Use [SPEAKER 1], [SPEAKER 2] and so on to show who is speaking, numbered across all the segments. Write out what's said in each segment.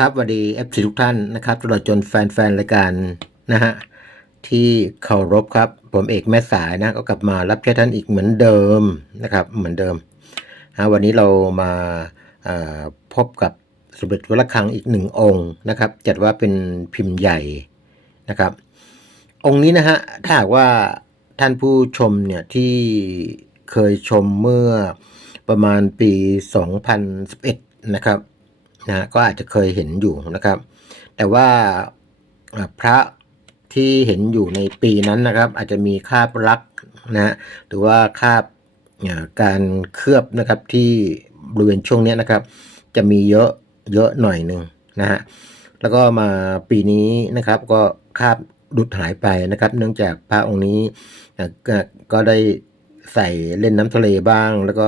[SPEAKER 1] ครับสวัสดีเอฟซีทุกท่านนะครับตลอดจนแฟนๆรายการนะฮะที่เคารพครับ ผมเอกแม่สายนะก็กลับมารับใช้ท่านอีกเหมือนเดิมนะครับเหมือนเดิมฮะวันนี้เรามาเอ่อพบกับสมเด็จวัดระฆังอีกหนึ่งองค์นะครับ จัดว่าเป็นพิมพ์ใหญ่นะครับ องค์นี้นะฮะถ้าหากว่าท่านผู้ชมเนี่ยที่เคยชมเมื่อประมาณปี 2011 นะครับ นะก็อาจจะเคยเห็นอยู่นะครับ แต่ว่าพระที่เห็นอยู่ในปีนั้นนะครับ อาจจะมีคาบลักนะฮะหรือว่าคาบการเคลือบนะครับที่บริเวณช่วงนี้นะครับ จะมีเยอะเยอะหน่อยหนึ่งนะฮะแล้วก็มาปีนี้นะครับก็คาบหลุดหายไปนะครับ เนื่องจากพระองค์นี้ก็ได้ ใส่เล่นน้ำทะเลบ้าง แล้วก็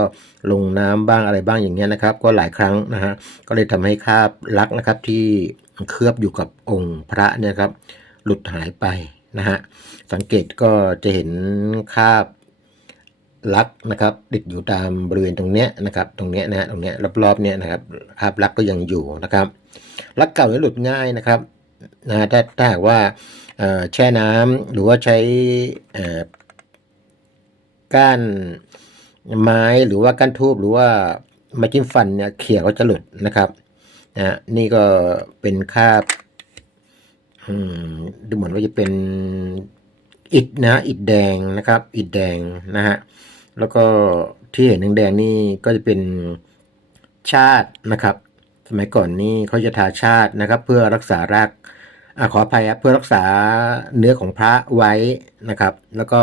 [SPEAKER 1] ลงน้ำบ้างอะไรบ้างอย่างเงี้ยนะครับ ก็หลายครั้งนะฮะก็เลยทำให้คราบลักษณ์นะครับที่เคลือบอยู่กับองค์พระเนี่ยครับ หลุดหายไปนะฮะสังเกตก็จะเห็นคราบลักษณ์นะครับ ติดอยู่ตามบริเวณตรงเนี้ยนะครับ ตรงเนี้ยนะฮะตรงเนี้ยรอบๆเนี่ยนะครับคราบลักษณ์ก็ยังอยู่นะครับลักษณ์เก่าเนี่ยหลุดง่ายนะครับนะฮะถ้าถ้าหากว่าแช่น้ำหรือว่าใช้ ก้านไม้หรือว่าก้านทูบหรือว่าไม้จิ้มฟันเนี่ยเขี่ยก็จะหลุดนะครับนะฮะนี่ก็เป็นคาบดูเหมือนว่าจะเป็นอิฐนะอิฐแดงนะครับ อิฐแดงนะฮะแล้วก็ที่เห็นแดงๆนี่ก็จะเป็นชาตินะครับ สมัยก่อนนี่เขาจะทาชาตินะครับ เพื่อรักษารากอ่าขออภัยครับเพื่อรักษาเนื้อของพระไว้นะครับ แล้วก็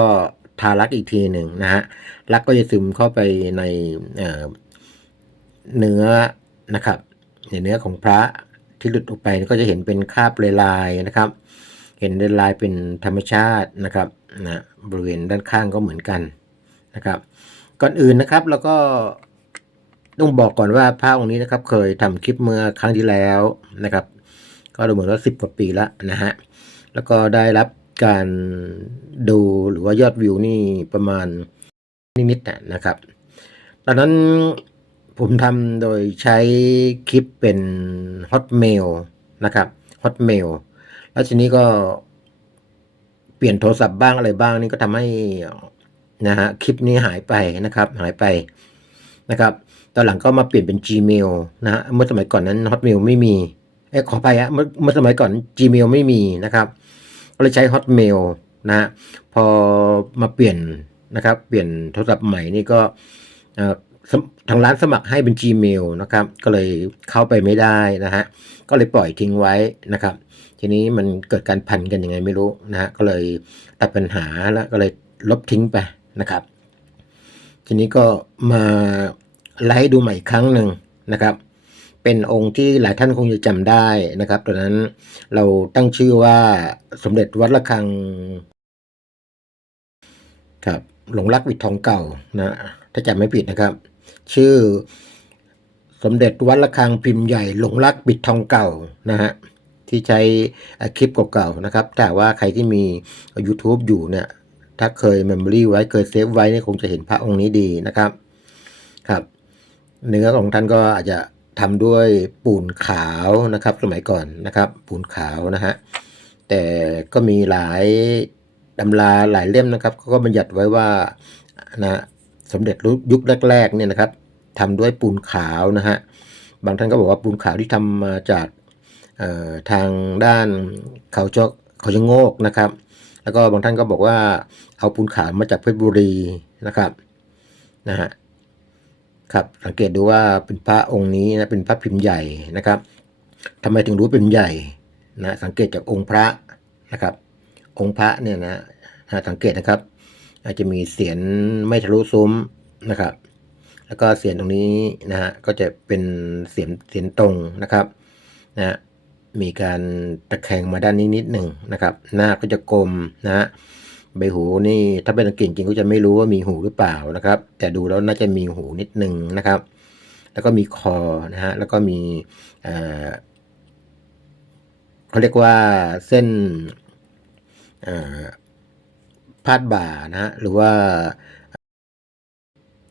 [SPEAKER 1] ทารักอีกทีหนึ่งนะฮะรักก็จะซึมเข้าไปในเเนื้อนะครับในเนื้อของพระที่หลุดออกไปก็จะเห็นเป็นคราบลายๆนะครับ เห็นลายเป็นธรรมชาตินะครับนะบริเวณด้านข้างก็เหมือนกันนะครับ ก่อนอื่นนะครับแล้วก็ต้องบอกก่อนว่าพระองค์นี้นะครับ เคยทำคลิปเมื่อครั้งที่แล้วนะครับ ก็ดูเหมือนว่าสิบกว่าปีแล้วนะฮะแล้วก็ได้รับ การดูหรือว่ายอดวิวนี่ประมาณนิดๆนะนะครับ ตอนนั้นผมทำโดยใช้คลิปเป็น Hotmail นะครับ Hotmail แล้วทีนี้ก็เปลี่ยนโทรศัพท์บ้างอะไรบ้างนี่ก็ทำให้นะฮะคลิปนี้หายไปนะครับ หายไปนะครับตอนหลังก็มาเปลี่ยนเป็น Gmail นะฮะเมื่อสมัยก่อนนั้น Hotmail ไม่มีเอ้ขออภัยฮะเมื่อเมื่อสมัยก่อน Gmail ไม่มีนะครับ ก็เลยใช้ Hotmail นะฮะพอมาเปลี่ยนนะครับ เปลี่ยนโทรศัพท์ใหม่นี่ก็ทางร้านสมัครให้เป็น Gmail นะครับ ก็เลยเข้าไปไม่ได้นะฮะก็เลยปล่อยทิ้งไว้นะครับ ทีนี้มันเกิดการพันกันยังไงไม่รู้นะฮะก็เลยตัดปัญหาแล้วก็เลยลบทิ้งไปนะครับ ทีนี้ก็มาไลฟ์ดูใหม่อีกครั้งหนึ่งนะครับ เป็นองค์ที่หลายท่านคงจะจำได้นะครับตอนนั้นเราตั้งชื่อว่าสมเด็จวัดระฆังครับหลงรักวิดทองเก่านะถ้าจำไม่ผิดนะครับ ชื่อสมเด็จวัดระฆังพิมพ์ใหญ่หลงรักบิดทองเก่านะฮะที่ใช้เอ่อคลิปเก่าๆนะครับแต่ว่าใครที่มี YouTube อยู่เนี่ยถ้าเคย Memory ไว้เคยเซฟไว้เนี่ยคงจะเห็นพระองค์นี้ดีนะครับครับ เนื้อของท่านก็อาจจะ ทำด้วยปูนขาวนะครับสมัยก่อนนะครับ ปูนขาวนะฮะแต่ก็มีหลายตำราหลายเล่มนะครับเขาก็บัญญัติไว้ว่านะสมเด็จรุ่ยุคแรกๆเนี่ยนะครับทำด้วยปูนขาวนะฮะบางท่านก็บอกว่าปูนขาวที่ทำมาจากทางด้านเขาเจาะเขาจะโงกนะครับ แล้วก็บางท่านก็บอกว่าเอาปูนขาวมาจากเพชรบุรีนะครับนะฮะ ครับสังเกตดูว่าเป็นพระองค์นี้นะเป็นพระพิมพ์ใหญ่นะครับทำไมถึงรู้เป็นใหญ่นะสังเกตจากองค์พระนะครับ องค์พระเนี่ยนะนะสังเกตนะครับ อาจจะมีเสียนไม่ทะลุซุ้มนะครับ แล้วก็เสียนตรงนี้นะฮะก็จะเป็นเสียนเสียนตรงนะครับนะฮะมีการตะแคงมาด้านนี้นิดหนึ่งนะครับ หน้าก็จะกลมนะฮะ ใบหูนี่ถ้าเป็นสังเกตจริงก็จะไม่รู้ว่ามีหูหรือเปล่านะครับ แต่ดูแล้วน่าจะมีหูนิดนึงนะครับ แล้วก็มีคอนะฮะแล้วก็มีเขาเรียกว่าเส้นพาดบ่านะฮะหรือว่า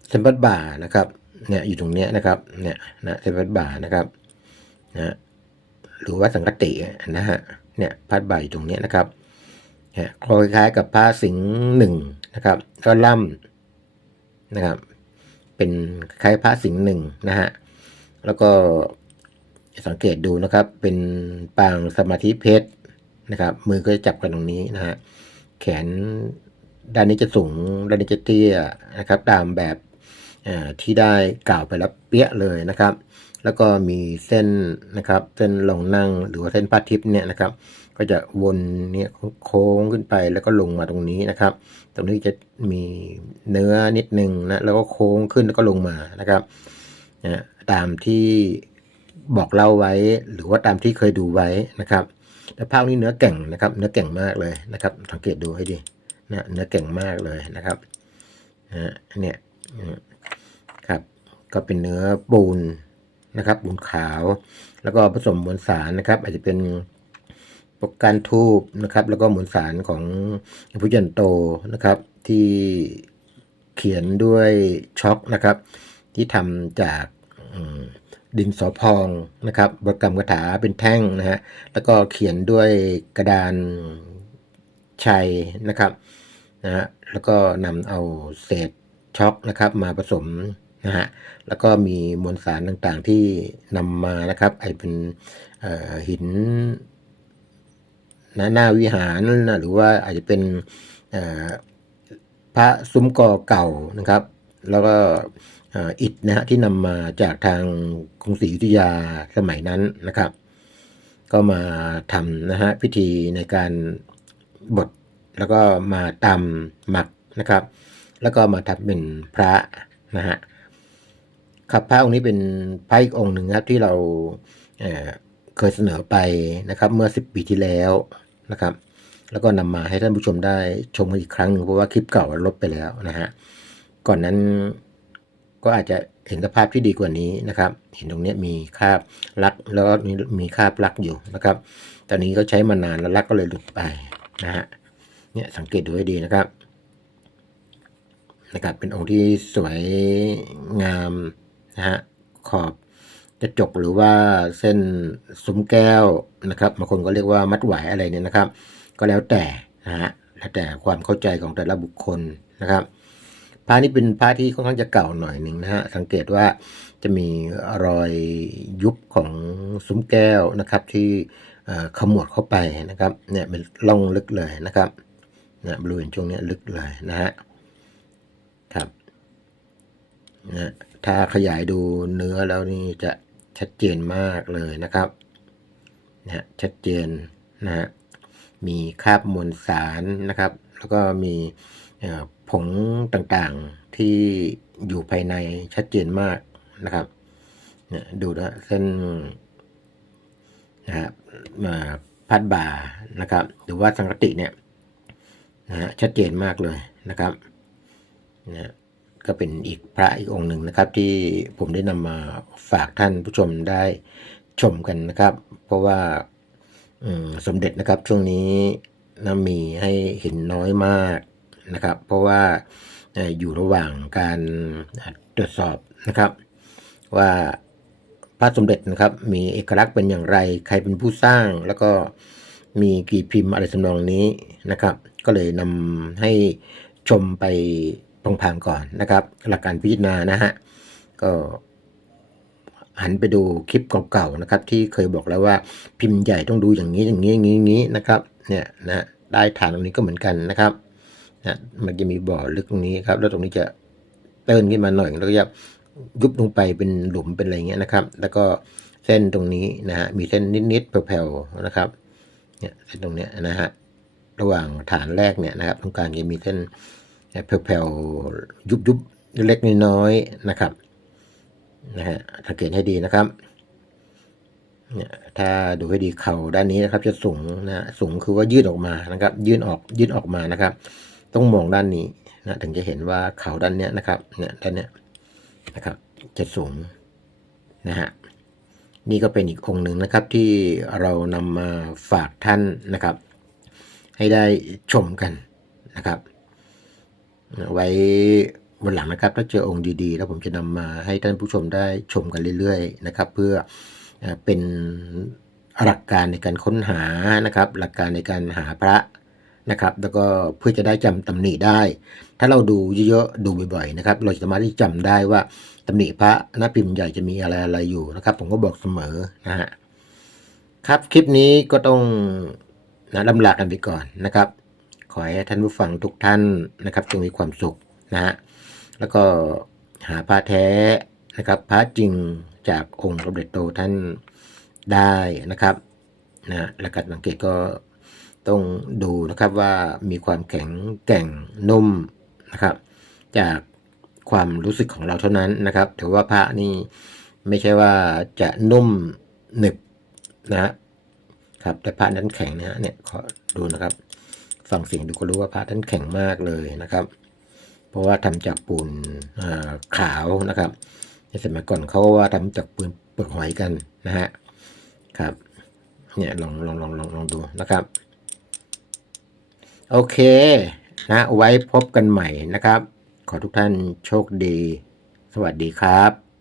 [SPEAKER 1] เส้นพาดบ่านะครับเนี่ยอยู่ตรงเนี้ยนะครับเนี่ยนะเส้นพาดบ่านะครับนะหรือว่าสังกตินะฮะเนี่ยพาดบ่าอยู่ตรงเนี้ยนะครับฮะ คล้ายๆกับผ้าสิงห์หนึ่งนะครับ ก็ล่ำนะครับ เป็นคล้ายผ้าสิงห์หนึ่งนะฮะ แล้วก็สังเกตดูนะครับ เป็นปางสมาธิเพชรนะครับ มือก็จะจับกันตรงนี้นะฮะ แขนด้านนี้จะสูง ด้านนี้จะเตี้ยนะครับ ตามแบบที่ได้กล่าวไปแล้วเปี้ยเลยนะครับ แล้วก็มีเส้นนะครับเส้นลงนั่งหรือว่าเส้นพาทิพย์เนี่ยนะครับ ก็จะวนเนี่ยโค้งขึ้นไปแล้วก็ลงมาตรงนี้นะครับ ตรงนี้จะมีเนื้อนิดนึงนะแล้วก็โค้งขึ้นแล้วก็ลงมานะครับนะตามที่บอกเล่าไว้ หรือว่าตามที่เคยดูไว้นะครับแต่ภาพนี้เนื้อแก่งนะครับ เนื้อแก่งมากเลยนะครับ สังเกตดูให้ดีนะเนื้อแก่งมากเลยนะครับนะเนี่ยอืมครับก็เป็นเนื้อปูน นะครับปูนขาว แล้วก็ผสมมวลสารนะครับ อาจจะเป็นปกการทูบนะครับ แล้วก็มวลสารของพุยันโตนะครับ ที่เขียนด้วยช็อกนะครับ ที่ทำจากดินสอพองนะครับบทกรรมคาถาเป็นแท่งนะฮะแล้วก็เขียนด้วยกระดานชัยนะครับนะฮะแล้วก็นำเอาเศษช็อกนะครับ มาผสม นะฮะแล้วก็มีมวลสารต่างๆที่นำมานะครับไอเป็นเอ่อหินหน้าหน้าวิหารนะหรือว่าอาจจะเป็นพระซุ้มกอเก่านะครับ แล้วก็อิฐนะฮะที่นำมาจากทางกรุงศรีอยุธยาสมัยนั้นนะครับ ก็มาทำนะฮะพิธีในการบดแล้วก็มาตำหมักนะครับ แล้วก็มาทำเป็นพระนะฮะ ครับพระองค์นี้เป็นพระอีกองค์หนึ่งครับที่เราเเคยเสนอไปนะครับ เมื่อ 10 ปีที่แล้วนะครับ แล้วก็นำมาให้ท่านผู้ชมได้ชมกันอีกครั้งหนึ่งเพราะว่าคลิปเก่าลบไปแล้วนะฮะก่อนนั้นก็อาจจะเห็นสภาพที่ดีกว่านี้นะครับ เห็นตรงนี้มีคราบลักแล้วก็มีมีคราบลักอยู่นะครับ ตอนนี้ก็ใช้มานานแล้วลักก็เลยหลุดไปนะฮะเนี่ยสังเกตดูให้ดีนะครับนะครับเป็นองค์ที่สวยงาม นะฮะขอบกระจกหรือว่าเส้นซุ้มแก้วนะครับบางคนก็เรียกว่ามัดหวายอะไรเนี่ยนะครับ ก็แล้วแต่นะฮะแล้วแต่ความเข้าใจของแต่ละบุคคลนะครับผ้านี้เป็นผ้าที่ค่อนข้างจะเก่าหน่อยหนึ่งนะฮะสังเกตว่าจะมีรอยยุบของซุ้มแก้วนะครับที่ขมวดเข้าไปนะครับเนี่ยเป็นร่องลึกเลยนะครับนะบริเวณช่วงนี้ลึกเลยนะฮะครับนะ ถ้าขยายดูเนื้อแล้วนี่จะชัดเจนมากเลยนะครับนะชัดเจนนะฮะมีคราบมวลสารนะครับ แล้วก็มีผงต่างๆที่อยู่ภายในชัดเจนมากนะครับเนี่ยดูนะเส้นนะฮะพัดบ่านะครับ หรือว่าสังกติเนี่ยนะฮะชัดเจนมากเลยนะครับนะ ก็เป็นอีกพระอีกองค์หนึ่งนะครับ ที่ผมได้นำมาฝากท่านผู้ชมได้ชมกันนะครับ เพราะว่าสมเด็จนะครับช่วงนี้นะมีให้เห็นน้อยมากนะครับ เพราะว่าเอ่ออยู่ระหว่างการตรวจสอบนะครับ ว่าพระสมเด็จนะครับมีเอกลักษณ์เป็นอย่างไร ใครเป็นผู้สร้างแล้วก็มีกี่พิมพ์อะไรสำนองนี้นะครับ ก็เลยนำให้ชมไป พังๆก่อนนะครับ หลักการพิจารณานะฮะก็หันไปดูคลิปเก่าๆนะครับ ที่เคยบอกแล้วว่าพิมพ์ใหญ่ต้องดูอย่างนี้อย่างนี้อย่างนี้นี้นะครับเนี่ยนะได้ฐานตรงนี้ก็เหมือนกันนะครับนะมันจะมีบ่อลึกตรงนี้ครับ แล้วตรงนี้จะเติ้นขึ้นมาหน่อยแล้วก็จะยุบลงไปเป็นหลุมเป็นอะไรเงี้ยนะครับ แล้วก็เส้นตรงนี้นะฮะมีเส้นนิดๆแผ่วๆนะครับเนี่ยเส้นตรงเนี้ยนะฮะระหว่างฐานแรกเนี่ยนะครับตรงกลางจะมีเส้น แผ่วๆ ยุบๆ เล็กน้อยๆนะครับนะฮะสังเกตให้ดีนะครับเนี่ยถ้าดูให้ดีเข่าด้านนี้นะครับ จะสูงนะสูงคือว่ายืดออกมานะครับ ยื่นออกยื่นออกมานะครับ ต้องมองด้านนี้นะถึงจะเห็นว่าเข่าด้านเนี้ยนะครับเนี่ยด้านเนี้ยนะครับ จะสูงนะฮะนี่ก็เป็นอีกองค์หนึ่งนะครับที่เรานำมาฝากท่านนะครับ ให้ได้ชมกันนะครับ ไว้วันหลังนะครับ ถ้าเจอองค์ดีๆ แล้วผมจะนำมาให้ท่านผู้ชมได้ชมกันเรื่อยๆนะครับ เพื่อเป็นหลักการในการค้นหานะครับ หลักการในการหาพระนะครับ แล้วก็เพื่อจะได้จำตำหนิได้ ถ้าเราดูเยอะๆดูบ่อยๆนะครับ เราจะสามารถที่จำได้ว่าตำหนิพระหน้าพิมพ์ใหญ่จะมีอะไรอะไรอยู่นะครับ ผมก็บอกเสมอนะฮะครับคลิปนี้ก็ต้องนะลำลากันไปก่อนนะครับ ขอให้ท่านผู้ฟังทุกท่านนะครับจงมีความสุขนะฮะแล้วก็หาพระแท้นะครับพระจริงจากองค์สมเด็จโตท่านได้นะครับนะและการสังเกตก็ต้องดูนะครับว่ามีความแข็งแกร่งนุ่มนะครับ จากความรู้สึกของเราเท่านั้นนะครับ ถือว่าพระนี่ไม่ใช่ว่าจะนุ่มหนึบนะฮะครับแต่พระนั้นแข็งนะฮะเนี่ยขอดูนะครับ ฟังเสียงดูก็รู้ว่าพระท่านแข็งมากเลยนะครับ เพราะว่าทำจากปูนขาวนะครับในสมัยก่อนเขาว่าทำจากปืนเปลือกหอยกันนะฮะครับเนี่ยลองลองลองลองลองดูนะครับ โอเคนะไว้พบกันใหม่นะครับ ขอทุกท่านโชคดี สวัสดีครับ